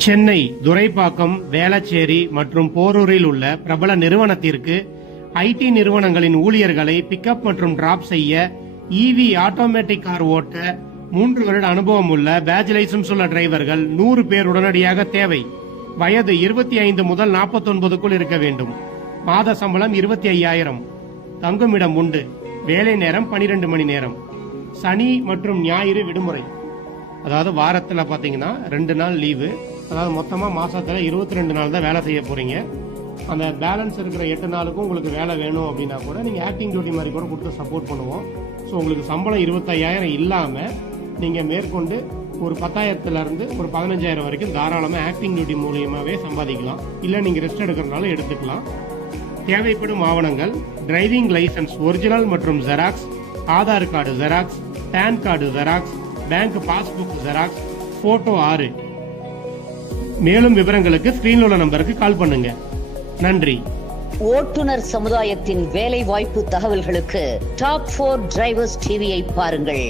சென்னை துரைப்பாக்கம், வேளச்சேரி மற்றும் போரூரில் உள்ள பிரபல நிறுவனத்திற்கு ஐடி நிறுவனங்களின் ஊழியர்களை பிக்கப் மற்றும் டிராப் செய்ய இவி ஆட்டோமேட்டிக் கார் ஓட்ட 3 வருட அனுபவம் உள்ள பேட்ச் லைசன்ஸ் உள்ள டிரைவர்கள் 100 பேர் உடனடியாக தேவை. வயது 25 முதல் 49க்குள் இருக்க வேண்டும். மாத சம்பளம் 25,000. தங்குமிடம் உண்டு. வேலை நேரம் 12 மணி நேரம். சனி மற்றும் ஞாயிறு விடுமுறை. அதாவது வாரத்தில் பார்த்தீங்கன்னா 2 நாள் லீவு. அதாவது மொத்தமாக மாசத்துல 22 நாள் தான் வேலை செய்ய போறீங்க. அந்த பேலன்ஸ் இருக்கிற 8 நாளுக்கும் உங்களுக்கு வேலை வேணும் அப்படின்னா கூட நீங்கள் ஆக்டிங் டியூட்டி மாதிரி கூட கொடுத்து சப்போர்ட் பண்ணுவோம். ஸோ உங்களுக்கு சம்பளம் 25,000 இல்லாமல் நீங்கள் மேற்கொண்டு ஒரு 10,000 இருந்து ஒரு 15,000 வரைக்கும் தாராளமாக ஆக்டிங் டியூட்டி மூலியமாகவே சம்பாதிக்கலாம். இல்லை நீங்கள் ரெஸ்ட் எடுக்கிறதுனால எடுத்துக்கலாம். தேவைப்படும் ஆவணங்கள்: டிரைவிங் லைசன்ஸ் ஒரிஜினல் மற்றும் xerox, Aadhaar card xerox, pan card xerox, bank passbook xerox, photo 6. மேலும் விவரங்களுக்கு ஸ்கிரீன்ல உள்ள நம்பருக்கு கால் பண்ணுங்க. நன்றி. ஓட்டுநர் சமுதாயத்தின் வேலை வாய்ப்பு தகவல்களுக்கு டாப் 4 டிரைவர்ஸ் டிவியை பாருங்கள்.